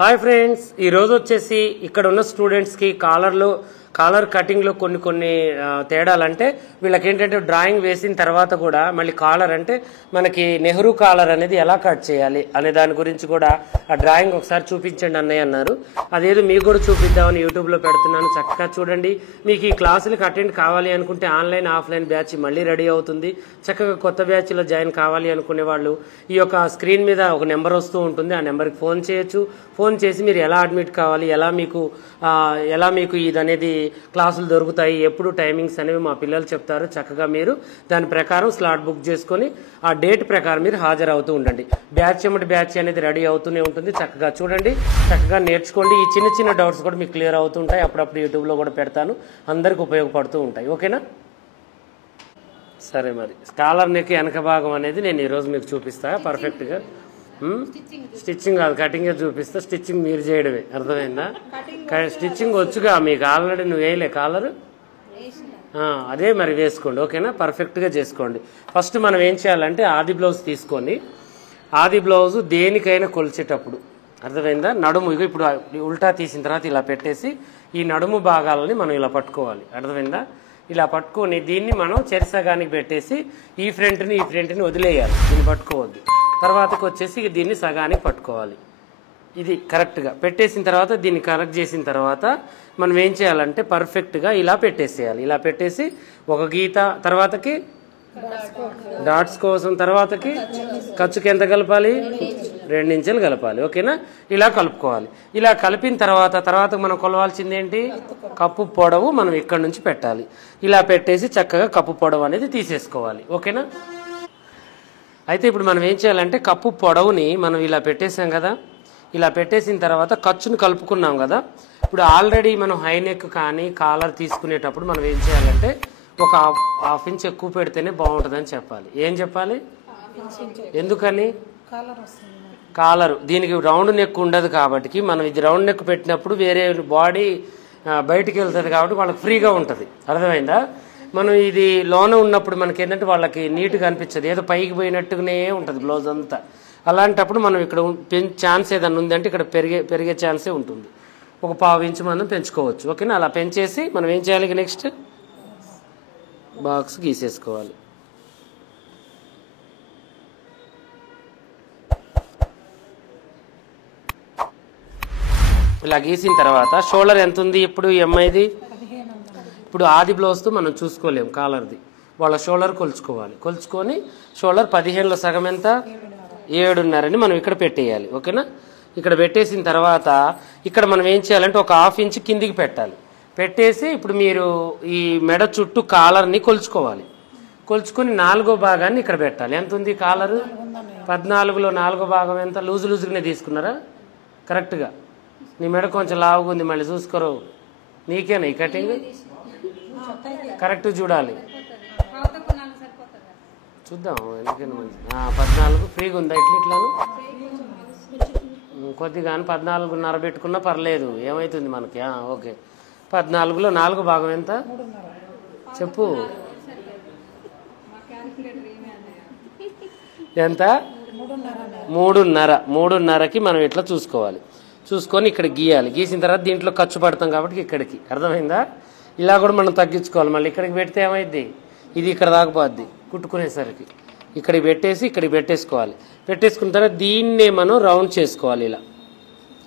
Hi friends, ఈరోజు వచ్చేసి ఇక్కడ ఉన్న స్టూడెంట్స్కి కాలర్ కటింగ్లో కొన్ని తేడాలంటే వీళ్ళకి ఏంటంటే డ్రాయింగ్ వేసిన తర్వాత కూడా మళ్ళీ కాలర్ అంటే మనకి నెహ్రూ కాలర్ అనేది ఎలా కట్ చేయాలి అనే దాని గురించి కూడా ఆ డ్రాయింగ్ ఒకసారి చూపించండి అన్నయ్య అన్నారు. అదేదో మీకు కూడా చూపిద్దామని యూట్యూబ్లో పెడుతున్నాను. చక్కగా చూడండి. మీకు ఈ క్లాసులకు అటెండ్ కావాలి అనుకుంటే ఆన్లైన్ ఆఫ్లైన్ బ్యాచ్ మళ్ళీ రెడీ అవుతుంది. చక్కగా కొత్త బ్యాచ్లో జాయిన్ కావాలి అనుకునే వాళ్ళు ఈ యొక్క స్క్రీన్ మీద ఒక నెంబర్ వస్తూ ఉంటుంది. ఆ నెంబర్కి ఫోన్ చేయొచ్చు. ఫోన్ చేసి మీరు ఎలా అడ్మిట్ కావాలి, ఎలా మీకు ఇది అనేది క్లాసులు దొరుకుతాయి, ఎప్పుడు టైమింగ్స్ అనేవి మా పిల్లలు చెప్తారు. చక్కగా మీరు దాని ప్రకారం స్లాట్ బుక్ చేసుకొని ఆ డేట్ ప్రకారం మీరు హాజరవుతూ ఉండండి. బ్యాచ్ ఎమ్మటి బ్యాచ్ అనేది రెడీ అవుతూనే ఉంటుంది. చక్కగా చూడండి, చక్కగా నేర్చుకోండి. ఈ చిన్న డౌట్స్ కూడా మీకు క్లియర్ అవుతుంటాయి. అప్పుడప్పుడు యూట్యూబ్లో కూడా పెడతాను, అందరికి ఉపయోగపడుతూ ఉంటాయి. ఓకేనా? సరే, మరి స్కాలర్ నెక్ వెనక భాగం అనేది నేను ఈరోజు మీకు చూపిస్తా పర్ఫెక్ట్గా. స్టిచ్చింగ్ కాదు, కటింగే చూపిస్తా. స్టిచ్చింగ్ మీరు చేయడమే, అర్థమైందా? స్టిచ్చింగ్ వచ్చుగా మీకు ఆల్రెడీ. నువ్వు వేయలే కాలర్? అదే మరి వేసుకోండి. ఓకేనా? పర్ఫెక్ట్గా చేసుకోండి. ఫస్ట్ మనం ఏం చేయాలంటే ఆది బ్లౌజ్ తీసుకొని, ఆది బ్లౌజు దేనికైనా కొలిచేటప్పుడు అర్థమైందా? నడుము ఇప్పుడు ఉల్టా తీసిన తర్వాత ఇలా పెట్టేసి ఈ నడుము భాగాలని మనం ఇలా పట్టుకోవాలి. అర్థమైందా? ఇలా పట్టుకొని దీన్ని మనం చెరిసగానికి పెట్టేసి ఈ ఫ్రంట్ని వదిలేయాలి. దీన్ని పట్టుకోవద్దు. తర్వాతకు వచ్చేసి దీన్ని సగానికి పట్టుకోవాలి. ఇది కరెక్ట్గా పెట్టేసిన తర్వాత దీన్ని కరెక్ట్ చేసిన తర్వాత మనం ఏం చేయాలంటే పర్ఫెక్ట్గా ఇలా పెట్టేసేయాలి. ఇలా పెట్టేసి ఒక గీత, తర్వాతకి డాట్స్ కోసం, తర్వాతకి ఖర్చుకి ఎంత కలపాలి? 2 ఇంచులు కలపాలి. ఓకేనా? ఇలా కలుపుకోవాలి. ఇలా కలిపిన తర్వాత మనం కొలవాల్సింది ఏంటి? కప్పు పొడవు మనం ఇక్కడ నుంచి పెట్టాలి. ఇలా పెట్టేసి చక్కగా కప్పు పొడవు అనేది తీసేసుకోవాలి. ఓకేనా? అయితే ఇప్పుడు మనం ఏం చేయాలంటే కప్పు పొడవుని మనం ఇలా పెట్టేసాం కదా. ఇలా పెట్టేసిన తర్వాత ఖర్చును కలుపుకున్నాం కదా. ఇప్పుడు ఆల్రెడీ మనం హై నెక్ కానీ కాలర్ తీసుకునేటప్పుడు మనం ఏం చేయాలంటే ఒక హాఫ్ ఇంచ్ ఎక్కువ పెడితేనే బాగుంటుందని చెప్పాలి. ఏం చెప్పాలి? ఎందుకని? కాలరు దీనికి రౌండ్ నెక్ ఉండదు కాబట్టి మనం ఇది రౌండ్ నెక్ పెట్టినప్పుడు వేరే బాడీ బయటికి వెళ్తుంది కాబట్టి వాళ్ళకి ఫ్రీగా ఉంటుంది. అర్థమైందా? మనం ఇది లోన ఉన్నప్పుడు మనకి ఏంటంటే వాళ్ళకి నీట్గా అనిపించదు, ఏదో పైకి పోయినట్టుగానే ఉంటుంది బ్లౌజ్ అంతా. అలాంటప్పుడు మనం ఇక్కడ ఛాన్స్ ఏదన్నా ఉందంటే ఇక్కడ పెరిగే ఛాన్సే ఉంటుంది. ఒక 1/2 ఇంచు మనం పెంచుకోవచ్చు. ఓకేనా? అలా పెంచేసి మనం ఏం చేయాలి? నెక్స్ట్ బాక్స్ గీసేసుకోవాలి. ఇలా గీసిన తర్వాత షోల్డర్ ఎంత ఉంది ఇప్పుడు ఈ అమ్మాయిది? ఇప్పుడు ఆది బ్లౌజ్తో మనం చూసుకోలేము కాలర్ది. వాళ్ళ షోల్డర్ కొలుచుకొని షోల్డర్ 15లో సగం ఎంత? 7.5 మనం ఇక్కడ పెట్టేయాలి. ఓకేనా? ఇక్కడ పెట్టేసిన తర్వాత ఇక్కడ మనం ఏం చేయాలంటే ఒక హాఫ్ ఇంచ్ కిందికి పెట్టాలి. పెట్టేసి ఇప్పుడు మీరు ఈ మెడ చుట్టూ కాలర్ని కొలుచుకోవాలి. కొలుచుకొని 4వ భాగాన్ని ఇక్కడ పెట్టాలి. ఎంత ఉంది కాలరు? 14లో 4వ భాగం ఎంత? లూజుగానే తీసుకున్నారా? కరెక్ట్గా. నీ మెడ కొంచెం లావుగా ఉంది, మళ్ళీ చూసుకోరు. నీకేనా ఈ కటింగ్? కరెక్ట్ చూడాలి. చూద్దాం ఎందుకని మంచి 14 ఫ్రీగా ఉందా? ఇట్లాను కొద్దిగా 14.5 పెట్టుకున్నా పర్లేదు, ఏమవుతుంది మనకి. ఓకే, 14లో 4వ భాగం ఎంత చెప్పు? ఎంత? 3.5కి మనం ఇట్లా చూసుకోవాలి. చూసుకొని ఇక్కడ గీయాలి. గీసిన తర్వాత దీంట్లో ఖర్చు పడతాం కాబట్టి ఇక్కడికి. అర్థమైందా? ఇలా కూడా మనం తగ్గించుకోవాలి. మళ్ళీ ఇక్కడికి పెడితే ఏమైద్ది? ఇది ఇక్కడ దాకపోద్ది కుట్టుకునేసరికి. ఇక్కడికి పెట్టేసుకోవాలి. పెట్టేసుకున్న తర్వాత దీన్నే మనం రౌండ్ చేసుకోవాలి. ఇలా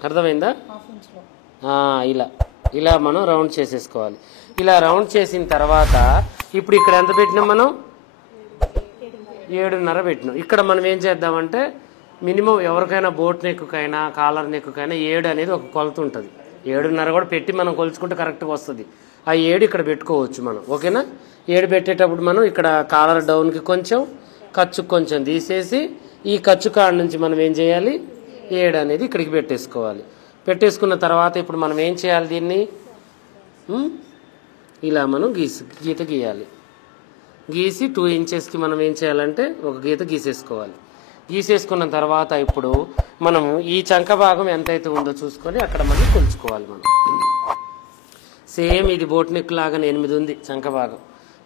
అర్థమైందా? ఇలా మనం రౌండ్ చేసేసుకోవాలి. ఇలా రౌండ్ చేసిన తర్వాత ఇప్పుడు ఇక్కడ ఎంత పెట్టినాం మనం? 7.5 పెట్టినాం. ఇక్కడ మనం ఏం చేద్దామంటే మినిమం ఎవరికైనా బోట్ నెక్కుకైనా కాలర్ నెక్కుకైనా 7 అనేది ఒక కొలత ఉంటుంది. 7.5 కూడా పెట్టి మనం కొలుచుకుంటే కరెక్ట్గా వస్తుంది. ఆ 7 ఇక్కడ పెట్టుకోవచ్చు మనం. ఓకేనా? 7 పెట్టేటప్పుడు మనం ఇక్కడ కాలర్ డౌన్కి కొంచెం, ఖర్చు కొంచెం తీసేసి ఈ ఖర్చు కాడ నుంచి మనం ఏం చేయాలి? 7 అనేది ఇక్కడికి పెట్టేసుకోవాలి. పెట్టేసుకున్న తర్వాత ఇప్పుడు మనం ఏం చేయాలి? దీన్ని ఇలా మనం గీత గీయాలి. గీసి 2 ఇంచెస్కి మనం ఏం చేయాలంటే ఒక గీత గీసేసుకోవాలి. గీసేసుకున్న తర్వాత ఇప్పుడు మనము ఈ చంక భాగం ఎంతైతే ఉందో చూసుకొని అక్కడ మనం కొలుచుకోవాలి. మనం సేమ్ ఇది బోట్ నెక్ లాగానే 8 ఉంది చంక భాగం.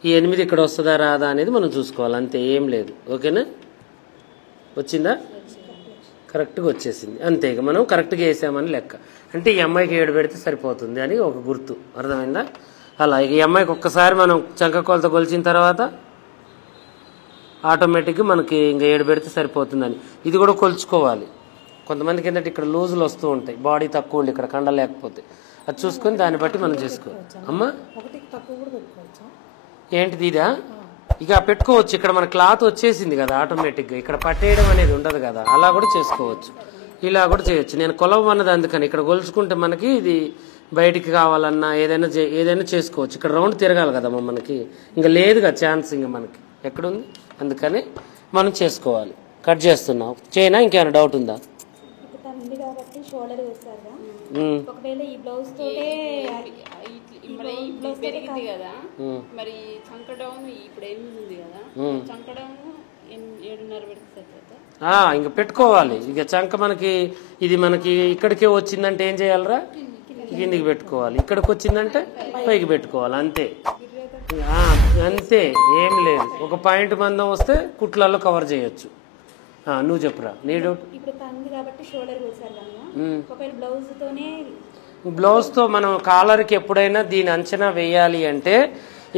ఈ 8 ఇక్కడ వస్తుందా రాదా అనేది మనం చూసుకోవాలి. అంతే, ఏం లేదు. ఓకేనా? వచ్చిందా? కరెక్ట్గా వచ్చేసింది. అంతే, ఇక మనం కరెక్ట్గా వేసామని లెక్క. అంటే ఈ అమ్మాయికి 7 పెడితే సరిపోతుంది అని ఒక గుర్తు, అర్థమైందా? అలా ఇక ఈ అమ్మాయికి ఒక్కసారి మనం చంక కొలత కొలిచిన తర్వాత ఆటోమేటిక్గా మనకి ఇంకా 7 పెడితే సరిపోతుందని. ఇది కూడా కొలుచుకోవాలి. కొంతమందికి ఏంటంటే ఇక్కడ లూజులు వస్తూ ఉంటాయి, బాడీ తక్కువ ఉండి ఇక్కడ కండ లేకపోతే, అది చూసుకొని దాన్ని బట్టి మనం చేసుకోవాలి. అమ్మా ఏంటిది ఇదా? ఇక పెట్టుకోవచ్చు. ఇక్కడ మన క్లాత్ వచ్చేసింది కదా ఆటోమేటిక్గా, ఇక్కడ పట్టేయడం అనేది ఉండదు కదా, అలా కూడా చేసుకోవచ్చు, ఇలా కూడా చేయొచ్చు. నేను కొలవన్నది అందుకని. ఇక్కడ కొలుచుకుంటే మనకి ఇది బయటికి కావాలన్నా ఏదైనా చేసుకోవచ్చు. ఇక్కడ రౌండ్ తిరగాలి కదమ్మా మనకి, ఇంకా లేదుగా ఛాన్స్ ఇంకా మనకి ఎక్కడుంది, అందుకని మనం చేసుకోవాలి. కట్ చేస్తున్నావు, చేయనా? ఇంకేమైనా డౌట్ ఉందా? ఒకవేళ ఈ బ్లౌజ్ పెరిగింది కదా, మరి చంక డౌన్ ఇప్పుడు 8 ఉంది కదా, చంక డౌన్ 7.5 పెడితే సరిపోతా? ఇంకా పెట్టుకోవాలి. ఇక చంక మనకి ఇది మనకి ఇక్కడికే వచ్చిందంటే ఏం చేయాలరా? కిందికి పెట్టుకోవాలి. ఇక్కడికి వచ్చిందంటే పైకి పెట్టుకోవాలి, అంతే. అంతే, ఏం లేదు. ఒక పాయింట్ మందం వస్తే కుట్లలో కవర్ చేయొచ్చు. నువ్వు చెప్పురా, నీ డౌట్. బ్లౌజ్తో మనం కాలర్కి ఎప్పుడైనా దీని అంచనా వేయాలి అంటే,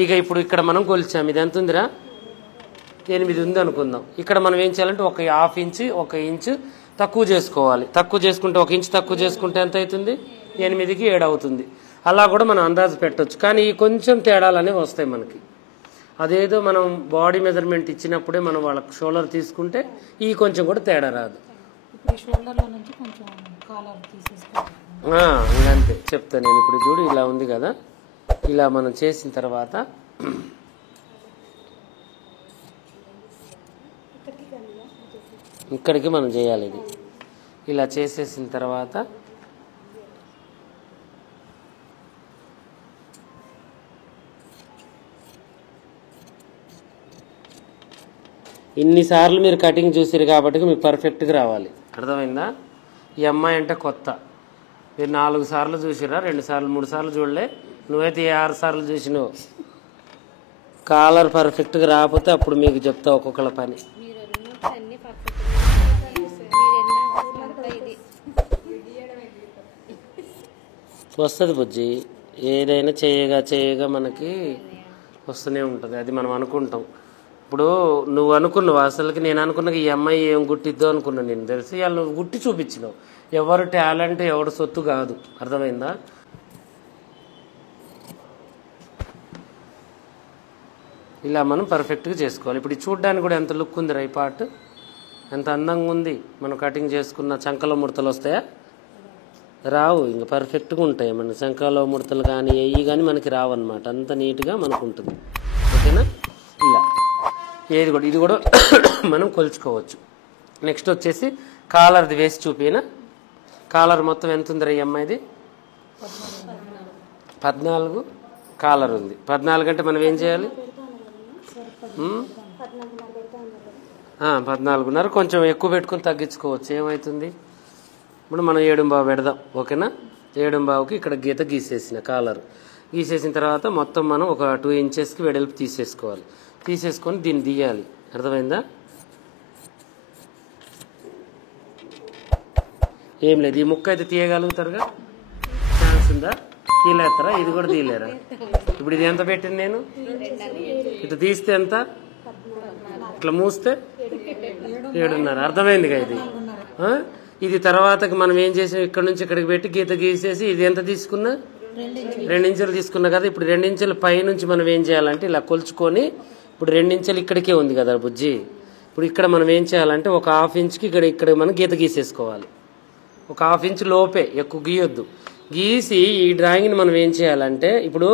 ఇక ఇప్పుడు ఇక్కడ మనం కొలిచాం, ఇది ఎంత ఉందిరా? 8 ఉంది అనుకుందాం. ఇక్కడ మనం ఏం చేయాలంటే ఒక 1/2 ఇంచ్ 1 ఇంచ్ తక్కువ చేసుకోవాలి. తక్కువ చేసుకుంటే 1 ఇంచ్ తక్కువ చేసుకుంటే ఎంత అవుతుంది? 8కి 7 అవుతుంది. అలా కూడా మనం అందాజు పెట్టవచ్చు. కానీ ఈ కొంచెం తేడాలు అనేవి వస్తాయి మనకి. అదేదో మనం బాడీ మెజర్మెంట్ ఇచ్చినప్పుడే మనం వాళ్ళకి షోల్డర్ తీసుకుంటే ఈ కొంచెం కూడా తేడా రాదు. అంతే చెప్తాను నేను. ఇప్పుడు చూడు, ఇలా ఉంది కదా, ఇలా మనం చేసిన తర్వాత ఇక్కడికి మనం చేయాలి. ఇది ఇలా చేసేసిన తర్వాత ఇన్నిసార్లు మీరు కటింగ్ చూసారు కాబట్టి మీకు పర్ఫెక్ట్గా రావాలి, అర్థమైందా? ఈ అమ్మాయి అంటే కొత్త, మీరు 4 సార్లు చూసిరా, 2 సార్లు 3 సార్లు చూడలే, నువ్వైతే 6 సార్లు చూసినావు. కాలర్ పర్ఫెక్ట్గా రాకపోతే అప్పుడు మీకు చెప్తా ఒక్కొక్కళ్ళ పని. వస్తుంది బుజ్జి, ఏదైనా చేయగా మనకి వస్తూనే ఉంటుంది. అది మనం అనుకుంటాం. ఇప్పుడు నువ్వు అనుకున్నావు, అసలుకి నేను అనుకున్నా ఈ అమ్మాయి ఏం గుట్టిద్దో అనుకున్నాను. నేను తెలిసి వాళ్ళు నువ్వు గుట్టి చూపించినావు. ఎవరు టాలెంట్ ఎవడు సొత్తు కాదు, అర్థమైందా? ఇలా మనం పర్ఫెక్ట్గా చేసుకోవాలి. ఇప్పుడు చూడడానికి కూడా ఎంత లుక్ ఉంది, ఈ పార్ట్ ఎంత అందంగా ఉంది. మనం కటింగ్ చేసుకున్న చంకలో ముడతలు వస్తాయా? రావు. ఇంకా పర్ఫెక్ట్గా ఉంటాయి. మన చంకలో ముడతలు కానీ ఏవి కానీ మనకి రావు అనమాట. అంత నీట్గా మనకు ఉంటుంది. ఓకేనా? ఇలా ఏది కూడా ఇది కూడా మనం కొలుచుకోవచ్చు. నెక్స్ట్ వచ్చేసి కాలర్ది వేసి చూపినా. కాలర్ మొత్తం ఎంత ఉందిరా ఈ అమ్మాయిది? 14 కాలర్ ఉంది. 14 అంటే మనం ఏం చేయాలి? 14.5. కొంచెం ఎక్కువ పెట్టుకుని తగ్గించుకోవచ్చు, ఏమవుతుంది? ఇప్పుడు మనం 7.5 పెడదాం, ఓకేనా? 7.5కి ఇక్కడ గీత గీసేసిన కాలర్ గీసేసిన తర్వాత మొత్తం మనం ఒక 2 ఇంచెస్కి వెడల్పు తీసేసుకోవాలి. తీసేసుకొని దీన్ని తీయాలి, అర్థమైందా? ఏం లేదు, ఈ ముక్క అయితే తీయగలుగుతారుగా, ఛాన్స్ ఉందా? తీలేస్తారా? ఇది కూడా తీయలేరా? ఇప్పుడు ఇది ఎంత పెట్టింది నేను? ఇటు తీస్తే ఎంత? ఇట్లా మూస్తే 7.5. అర్థమైందిగా ఇది? ఇది తర్వాతకి మనం ఏం చేసాం, ఇక్కడ నుంచి ఇక్కడికి పెట్టి గీత గీసేసి ఇది ఎంత తీసుకున్నా? 2 ఇంచులు తీసుకున్నా కదా. ఇప్పుడు 2 ఇంచుల పై నుంచి మనం ఏం చేయాలంటే ఇలా కొలుచుకొని, ఇప్పుడు 2 ఇంచులు ఇక్కడికే ఉంది కదా బుజ్జి. ఇప్పుడు ఇక్కడ మనం ఏం చేయాలంటే ఒక 1/2 ఇంచుకి ఇక్కడ మనం గీత గీసేసుకోవాలి. ఒక 1/2 ఇంచు లోపే, ఎక్కువ గీయొద్దు. గీసి ఈ డ్రాయింగ్ని మనం ఏం చేయాలంటే, ఇప్పుడు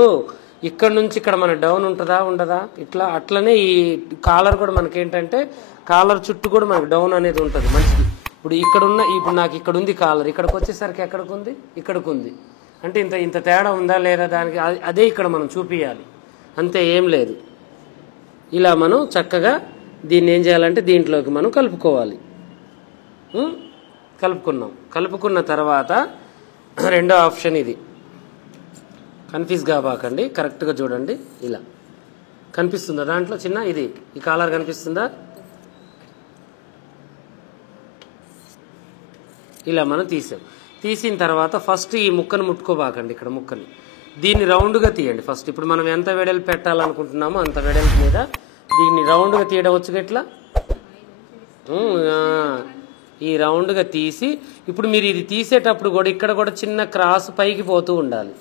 ఇక్కడ నుంచి ఇక్కడ మన డౌన్ ఉంటుందా ఉండదా? ఇట్లా అట్లనే ఈ కాలర్ కూడా మనకేంటంటే కాలర్ చుట్టూ కూడా మనకు డౌన్ అనేది ఉంటుంది మంచిది. ఇప్పుడు నాకు ఇక్కడ ఉంది కాలర్, ఇక్కడికి వచ్చేసరికి ఎక్కడికి ఉంది? ఇక్కడికి ఉంది. అంటే ఇంత తేడా ఉందా లేదా దానికి, అదే ఇక్కడ మనం చూపించాలి, అంతే, ఏం లేదు. ఇలా మనం చక్కగా దీన్ని ఏం చేయాలంటే దీంట్లోకి మనం కలుపుకోవాలి. కలుపుకున్న తర్వాత రెండో ఆప్షన్ ఇది. కన్ఫ్యూజ్ కాబాకండి, కరెక్ట్గా చూడండి. ఇలా కనిపిస్తుందా దాంట్లో చిన్న ఈ కాలర్ కనిపిస్తుందా? ఇలా మనం తీసిన తర్వాత ఫస్ట్ ఈ ముక్కను ముట్టుకోబాకండి, ఇక్కడ ముక్కని దీన్ని రౌండ్గా తీయండి ఫస్ట్. ఇప్పుడు మనం ఎంత వెడల్పు పెట్టాలనుకుంటున్నామో అంత వెడల్పు మీద దీన్ని రౌండ్గా తీయడం వచ్చుగా ఇట్లా ఈ రౌండ్గా తీసి, ఇప్పుడు మీరు ఇది తీసేటప్పుడు కూడా ఇక్కడ కూడా చిన్న క్రాస్ పైకి పోతూ ఉండాలి.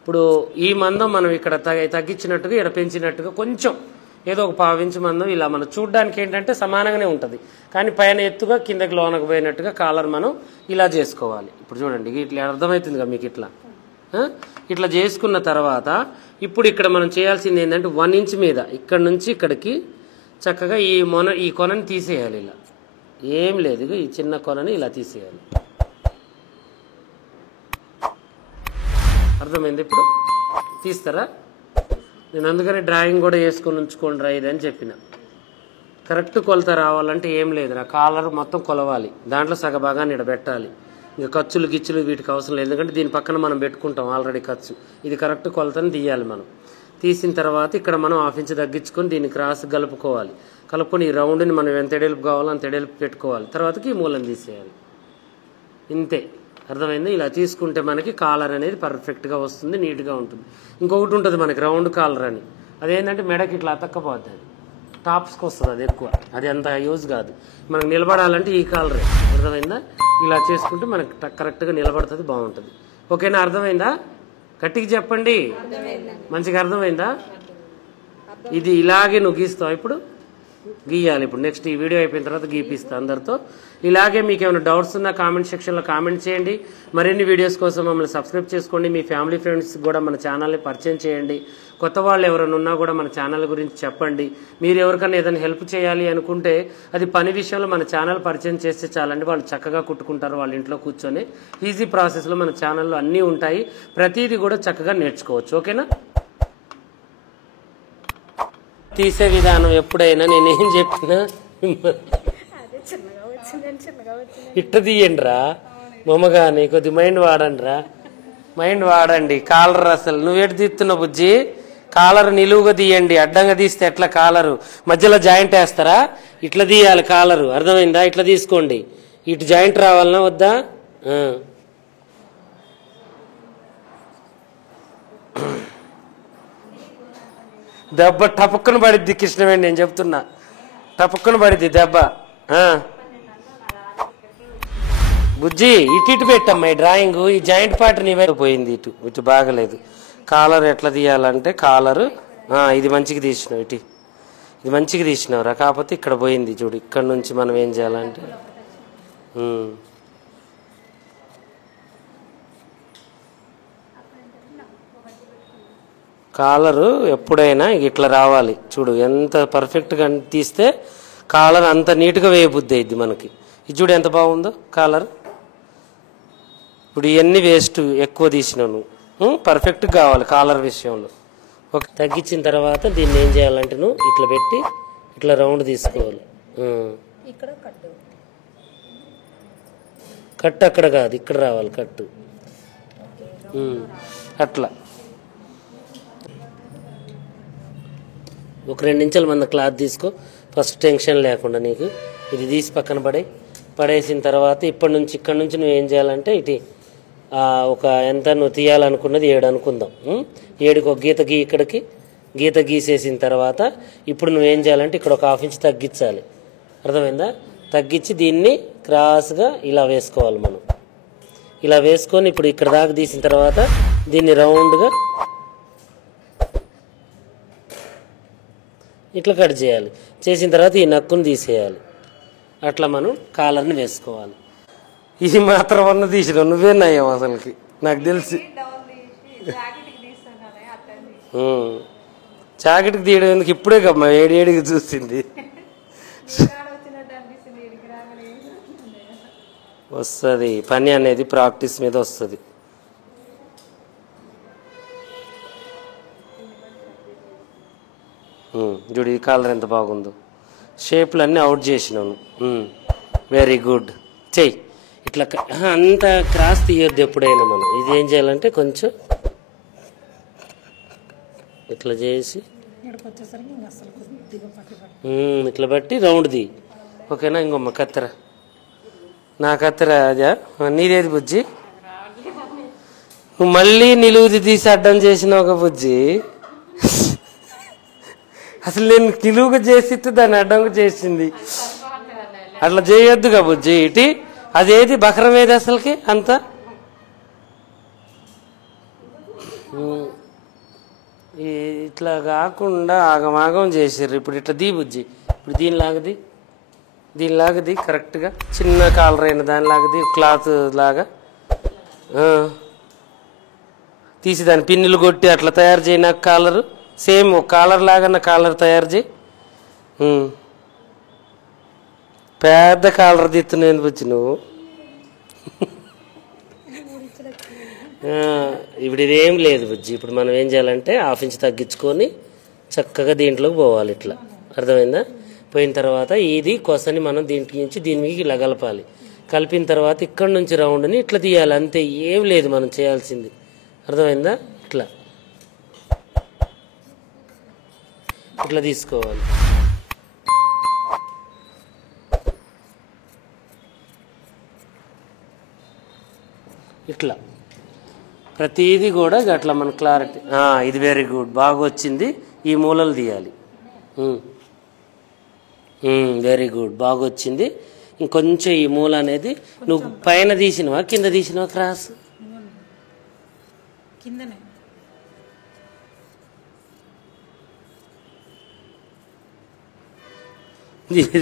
ఇప్పుడు ఈ మందం మనం ఇక్కడ తగ్గించినట్టుగా ఇక్కడ పెంచినట్టుగా కొంచెం ఏదో ఒక 1/2 ఇంచు మందం ఇలా మనం చూడడానికి ఏంటంటే సమానంగానే ఉంటుంది, కానీ పైన ఎత్తుగా కిందకి లోనకు పోయినట్టుగా కాలర్ మనం ఇలా చేసుకోవాలి. ఇప్పుడు చూడండి ఇట్లా అర్థమవుతుందిగా మీకు. ఇట్లా చేసుకున్న తర్వాత ఇప్పుడు ఇక్కడ మనం చేయాల్సింది ఏంటంటే 1 ఇంచ్ మీద ఇక్కడ నుంచి ఇక్కడికి చక్కగా ఈ కొనని తీసేయాలి. ఇలా ఏం లేదు, ఈ చిన్న కొనని ఇలా తీసేయాలి. అర్థమైంది? ఇప్పుడు తీస్తారా? నేను అందుకని డ్రాయింగ్ కూడా వేసుకొని ఉంచుకోండి రా ఇది అని చెప్పిన. కరెక్ట్ కొలత రావాలంటే ఏం లేదురా, కాలర్ మొత్తం కొలవాలి, దాంట్లో సగభాగాన్ని ఇక్కడ పెట్టాలి. ఇంకా ఖర్చులు గిచ్చులు వీటికి అవసరం లేదు, ఎందుకంటే దీని పక్కన మనం పెట్టుకుంటాం ఆల్రెడీ ఖర్చు. ఇది కరెక్ట్ కొలతని తీయాలి మనం. తీసిన తర్వాత ఇక్కడ మనం 1/2 ఇంచ్ తగ్గించుకొని దీన్ని క్రాస్ కలుపుకొని ఈ రౌండ్ని మనం ఎంత ఎడల్పు కావాలో అంత ఎడల్పు పెట్టుకోవాలి. తర్వాతకి ఈ మూలను తీసేయాలి. ఇంతే, అర్థమైంది? ఇలా తీసుకుంటే మనకి కాలర్ అనేది పర్ఫెక్ట్గా వస్తుంది, నీట్గా ఉంటుంది. ఇంకొకటి ఉంటుంది మనకి రౌండ్ కాలర్ అని, అదేంటంటే మెడకి ఇట్లా అతక్కపోద్ది, అది టాప్స్కి వస్తుంది, అది ఎక్కువ, అది అంత యూజ్ కాదు. మనకు నిలబడాలంటే ఈ కాలరే, అర్థమైందా? ఇలా చేసుకుంటే మనకి కరెక్ట్గా నిలబడుతుంది, బాగుంటుంది. ఓకేనా? అర్థమైందా? గట్టిగా చెప్పండి, మంచిగా అర్థమైందా? ఇది ఇలాగే నువ్వు గీస్తావు, ఇప్పుడు గీయాలి. ఇప్పుడు నెక్స్ట్ ఈ వీడియో అయిపోయిన తర్వాత గీపిస్తా అందరితో. ఇలాగే మీకు ఏమైనా డౌట్స్ ఉన్నా కామెంట్ సెక్షన్లో కామెంట్ చేయండి. మరిన్ని వీడియోస్ కోసం మమ్మల్ని సబ్స్క్రైబ్ చేసుకోండి. మీ ఫ్యామిలీ ఫ్రెండ్స్ కూడా మన ఛానల్ని పరిచయం చేయండి. కొత్త వాళ్ళు ఎవరైనా ఉన్నా కూడా మన ఛానల్ గురించి చెప్పండి. మీరు ఎవరికైనా ఏదైనా హెల్ప్ చేయాలి అనుకుంటే అది పని విషయంలో మన ఛానల్ పరిచయం చేస్తే చాలండి, వాళ్ళు చక్కగా కుట్టుకుంటారు వాళ్ళ ఇంట్లో కూర్చొని. ఈజీ ప్రాసెస్లో మన ఛానల్లో అన్నీ ఉంటాయి, ప్రతిదీ కూడా చక్కగా నేర్చుకోవచ్చు. ఓకేనా? తీసే విధానం ఎప్పుడైనా నేనేం చెప్పినా ఇట్ట తీయండి రా మమ్మగాని, కొద్ది మైండ్ వాడండి రా, మైండ్ వాడండి. కాలర్ అసలు నువ్వేటి తీస్తున్నావు బుజ్జి? కాలర్ నిలువుగా తీయండి, అడ్డంగా తీస్తే ఎట్లా కాలరు? మధ్యలో జాయింట్ వేస్తారా? ఇట్లా తీయాలి కాలరు, అర్థమైందా? ఇట్లా తీసుకోండి, ఇటు జాయింట్ రావాలన్నా వద్దా? దెబ్బ టపక్కున పడిద్ది కృష్ణవేణి, నేను చెప్తున్నా, టపక్కున పడిద్ది దెబ్బ. బుజ్జి ఇటు పెట్టమ్మా ఈ డ్రాయింగ్, ఈ జాయింట్ పార్ట్ నీవే పోయింది, ఇటు బాగలేదు. కాలర్ ఎట్లా తీయాలంటే కాలరు ఇది మంచిగా తీసినావు, ఇది మంచిగా తీసినావురా, కాకపోతే ఇక్కడ పోయింది చూడు. ఇక్కడ నుంచి మనం ఏం చేయాలంటే కాలరు ఎప్పుడైనా ఇట్లా రావాలి చూడు, ఎంత పర్ఫెక్ట్గా తీస్తే కాలర్ అంత నీట్గా వేయబుద్ధి అయింది మనకి. ఇది చూడు ఎంత బాగుందో కాలర్. ఇప్పుడు ఇవన్నీ వేస్ట్, ఎక్కువ తీసినావు నువ్వు, పర్ఫెక్ట్గా కావాలి కాలర్ విషయంలో. ఒక తగ్గించిన తర్వాత దీన్ని ఏం చేయాలంటే నువ్వు ఇట్లా పెట్టి ఇట్లా రౌండ్ తీసుకోవాలి. కట్టు అక్కడ కాదు, ఇక్కడ రావాలి కట్టు, అట్లా. ఒక 2 ఇంచుల మంద క్లాత్ తీసుకో ఫస్ట్, టెన్షన్ లేకుండా నీకు. ఇది తీసి పక్కన పడేసిన తర్వాత ఇక్కడ నుంచి నువ్వు ఏం చేయాలంటే ఒక ఎంత నువ్వు తీయాలనుకున్నది 7 అనుకుందాం. 7కి ఒక గీత ఇక్కడికి గీత గీసేసిన తర్వాత ఇప్పుడు నువ్వేం చేయాలంటే ఇక్కడ ఒక 1/2 ఇంచ్ తగ్గించాలి, అర్థమైందా? తగ్గించి దీన్ని క్రాస్గా ఇలా వేసుకోవాలి మనం. ఇలా వేసుకొని ఇప్పుడు ఇక్కడ దాకా తీసిన తర్వాత దీన్ని రౌండ్గా ఇట్లా కట్ చేయాలి. చేసిన తర్వాత ఈ నక్కును తీసేయాలి. అట్లా మనం కాలర్ని వేసుకోవాలి. ఇది మాత్రం అన్న తీసినావు, నువ్వే నయ్యావు అసలుకి, నాకు తెలిసి. జాకెట్కి తీయడం ఎందుకు, ఇప్పుడే కమ్మా ఏడికి చూసింది. వస్తుంది పని అనేది, ప్రాక్టీస్ మీద వస్తుంది. చూడు ఈ కాలర్ ఎంత బాగుందో, షేప్లు అన్నీ అవుట్ చేసినాను. Very good. చెయ్యి ఇట్లా, అంత క్రాస్ తీయొద్దు ఎప్పుడైనా మనం. ఇది ఏం చేయాలంటే కొంచెం ఇట్లా చేసి ఇట్లా బట్టి రౌండ్ ది. ఓకేనా? ఇంకొమ్మ కత్తెర నా కత్తెర అదా నీదేది బుజ్జి? నువ్వు మళ్ళీ నిలువుది తీసి అడ్డం చేసిన ఒక బుజ్జి. అసలు నేను నిలువుగా చేసిస్తే దాన్ని అడ్డంగా చేసింది. అట్లా చేయొద్దుగా బుజ్జి. ఇటీ అదేది బకరం ఏది అసలుకి అంత ఇట్లా కాకుండా ఆగమాగం చేసారు. ఇప్పుడు ఇట్లా దీ బుజ్జి. ఇప్పుడు దీనిలాగది కరెక్ట్గా చిన్న కాలర్ అయిన దానిలాగది క్లాత్ లాగా తీసి దాని పిన్నులు కొట్టి అట్లా తయారు చేయి. నాకు కాలరు సేమ్ ఒక కాలర్ లాగా నా కాలర్ తయారు చేయి. పెద్ద కాలర్ తీస్తున్నాను బుజ్జి నువ్వు. ఇప్పుడు ఇదేం లేదు బుజ్జి. ఇప్పుడు మనం ఏం చేయాలంటే 1/2 ఇంచ్ తగ్గించుకొని చక్కగా దీంట్లోకి పోవాలి. ఇట్లా అర్థమైందా? పోయిన తర్వాత ఇది కొసని మనం దీంట్లో నుంచి దీని మీద ఇలా కలపాలి. కలిపిన తర్వాత ఇక్కడ నుంచి రౌండ్ని ఇట్లా తీయాలి. అంతే, ఏం లేదు మనం చేయాల్సింది. అర్థమైందా? ఇట్లా తీసుకోవాలి. ఇట్లా ప్రతిదీ కూడా అట్లా మన క్లారిటీ. ఇది వెరీ గుడ్, బాగా వచ్చింది. ఈ మూలలు తీయాలి. వెరీ గుడ్, బాగా వచ్చింది. ఇంకొంచెం ఈ మూల అనేది నువ్వు పైన తీసినవా కింద తీసినవా? క్రాస్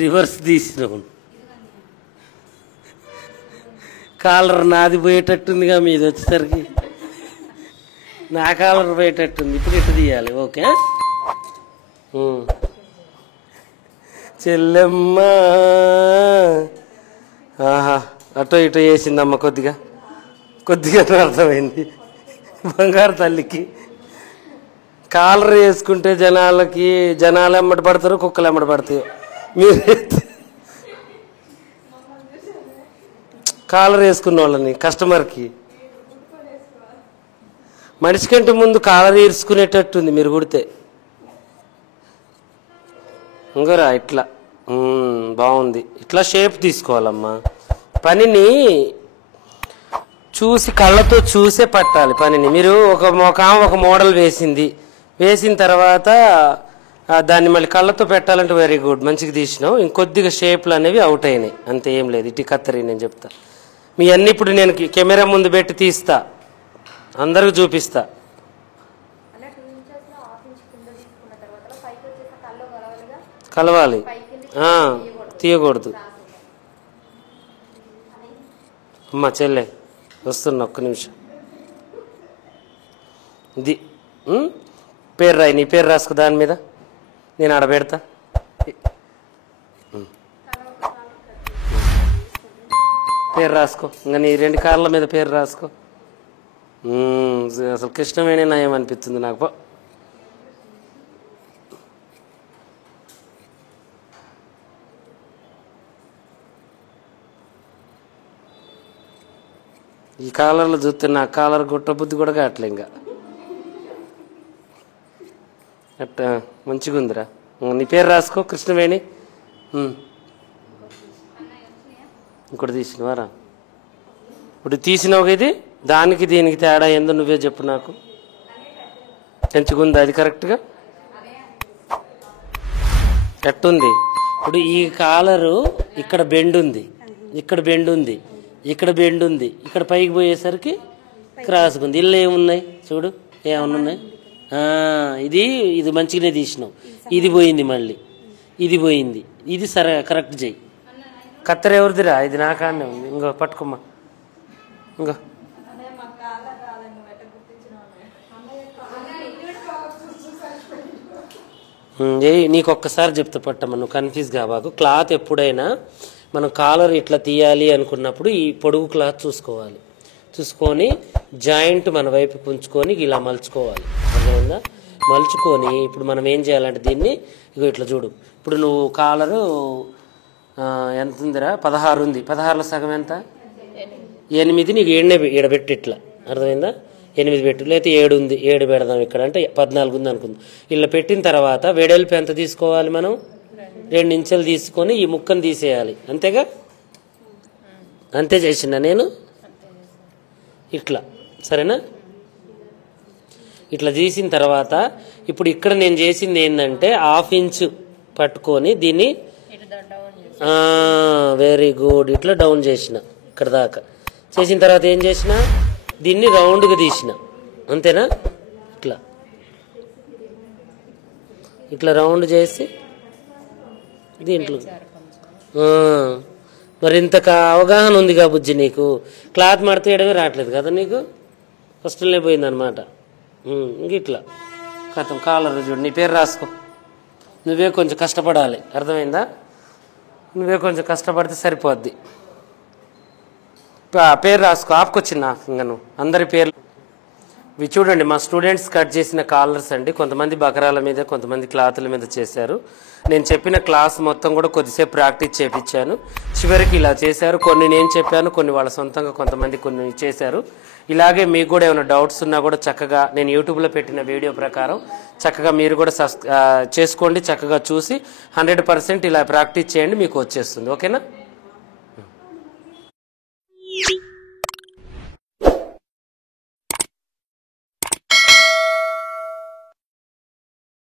రివర్స్ తీసినావు. కాలర్ నాది పోయేటట్టుందిగా, మీది వచ్చేసరికి నా కాలర్ పోయేటట్టుంది. ఇప్పుడు ఇటు తీయాలి. ఓకే చెల్లెమ్మ. అటో ఇటో వేసిందమ్మ. కొద్దిగా అర్థమైంది. బంగారు తల్లికి కాలర్ వేసుకుంటే జనాలు ఎమ్మటి పడతారు, కుక్కలు ఎమ్మటి పడతాయి. మీరు కాలర్ వేసుకున్న వాళ్ళని కస్టమర్కి మనిషి కంటే ముందు కాలర్ ఈర్చుకునేటట్టుంది మీరు కుడితే. ఇంకోరా ఇట్లా బాగుంది. ఇట్లా షేప్ తీసుకోవాలమ్మా. పనిని చూసి కళ్ళతో చూసే పట్టాలి పనిని. మీరు ఒక మోడల్ వేసిన తర్వాత దాన్ని మళ్ళీ కళ్ళతో పెట్టాలంటే వెరీ గుడ్, మంచిగా తీసినావు. ఇంకొద్దిగా షేప్లు అనేవి అవుట్ అయినాయి, అంతే, ఏం లేదు. ఇటు కత్తరి నేను చెప్తా. మీ అన్ని ఇప్పుడు నేను కెమెరా ముందు పెట్టి తీస్తా, అందరికి చూపిస్తా. కలవాలి, తీయకూడదు. అమ్మా చెల్లె వస్తున్నా, ఒక్క నిమిషం. ఇది పేరు రాయి, నీ పేరు రాసుకో దాని మీద, నేను ఆడ పెడతా. పేరు రాసుకో, ఇంకా నీ 2 కార్ల మీద పేరు రాసుకో. అసలు కృష్ణవేణి నయం అనిపిస్తుంది నాకు. ఈ కాలర్లో చూస్తే నా కాలర్ గుట్ట బుద్ధి కూడా కావట్లే. ఇంకా అట్ట మంచిగా ఉందిరా. నీ పేరు రాసుకో, కృష్ణవేణి. ఇంకోటి తీసినవారా? ఇప్పుడు తీసినావు. ఇది దానికి దీనికి తేడా ఏందో నువ్వే చెప్పు నాకు. మంచిగుందా అది? కరెక్ట్గా ఎట్టుంది? ఇప్పుడు ఈ కాలరు ఇక్కడ బెండ్ ఉంది, ఇక్కడ బెండ్ ఉంది, ఇక్కడ బెండ్ ఉంది, ఇక్కడ పైకి పోయేసరికి క్రాస్గా ఉంది. ఇల్లు ఏమున్నాయి చూడు, ఏమన్నా ఉన్నాయి. ఇది మంచిగానే తీసినావు. ఇది పోయింది, మళ్ళీ ఇది పోయింది. ఇది సరే కరెక్ట్ చెయ్యి. కత్తెర ఎవరిదిరా? ఇది నా కాడనే ఉంది. ఇంకో పట్టుకోమ్మా. ఇంకో నీకు ఒక్కసారి చెప్తా పట్టమ్మా, నువ్వు కన్ఫ్యూజ్ కాబాకు. క్లాత్ ఎప్పుడైనా మనం కాలర్ ఇట్లా తీయాలి అనుకున్నప్పుడు ఈ పొడుగు క్లాత్ చూసుకొని జాయింట్ మన వైపుకి ఉంచుకొని ఇలా మలుచుకోవాలి. అర్థమైందా? మలుచుకొని ఇప్పుడు మనం ఏం చేయాలంటే దీన్ని ఇట్లా చూడు. ఇప్పుడు నువ్వు కాలరు ఎంత ఉందిరా? 16 ఉంది. 16లో సగం ఎంత? 8. నీకు 7 ఈడబెట్టి ఇట్లా, అర్థమైందా? 8 పెట్టు, లేకపోతే 7 ఉంది, 7 పెడదాం ఇక్కడ అంటే 14 ఉంది అనుకుందాం. ఇలా పెట్టిన తర్వాత వెడల్పు ఎంత తీసుకోవాలి మనం? 2 ఇంచులు తీసుకొని ఈ ముక్కను తీసేయాలి, అంతేగా? అంతే చేసిన నేను ఇట్లా, సరేనా? ఇట్లా చేసిన తర్వాత ఇప్పుడు ఇక్కడ నేను చేసింది ఏంటంటే 1/2 ఇంచు పట్టుకొని దీన్ని వెరీ గుడ్ ఇట్లా డౌన్ చేసిన, ఇక్కడ దాకా చేసిన తర్వాత ఏం చేసిన, దీన్ని రౌండ్గా తీసిన, అంతేనా? ఇట్లా ఇట్లా రౌండ్ చేసి దీంట్లో మరి ఇంత అవగాహన ఉందిగా బుజ్జి నీకు. క్లాత్ మడతేయడమే రావట్లేదు కదా నీకు, ఫస్ట్లోనే పోయిందనమాట. ఇంక ఇట్లా కథం కాలర్ చూడు, నీ పేరు రాసుకో. నువ్వే కొంచెం కష్టపడాలి, అర్థమైందా? నువ్వే కొంచెం కష్టపడితే సరిపోద్ది. పేరు రాసుకో, ఆపుకొచ్చింది నాకు. ఇంకా నువ్వు అందరి పేర్లు ఇవి చూడండి, మా స్టూడెంట్స్ కట్ చేసిన కాలర్స్ అండి. కొంతమంది బకరాల మీద, కొంతమంది క్లాతుల మీద చేశారు. నేను చెప్పిన క్లాస్ మొత్తం కూడా కొద్దిసేపు ప్రాక్టీస్ చేయించాను. చివరికి ఇలా చేశారు. కొన్ని నేను చెప్పాను, కొన్ని వాళ్ళ సొంతంగా కొంతమంది కొన్ని చేశారు. ఇలాగే మీకు కూడా ఏమైనా డౌట్స్ ఉన్నా కూడా చక్కగా నేను యూట్యూబ్లో పెట్టిన వీడియో ప్రకారం చక్కగా మీరు కూడా చేసుకోండి. చక్కగా చూసి 100% ఇలా ప్రాక్టీస్ చేయండి, మీకు వచ్చేస్తుంది. ఓకేనా?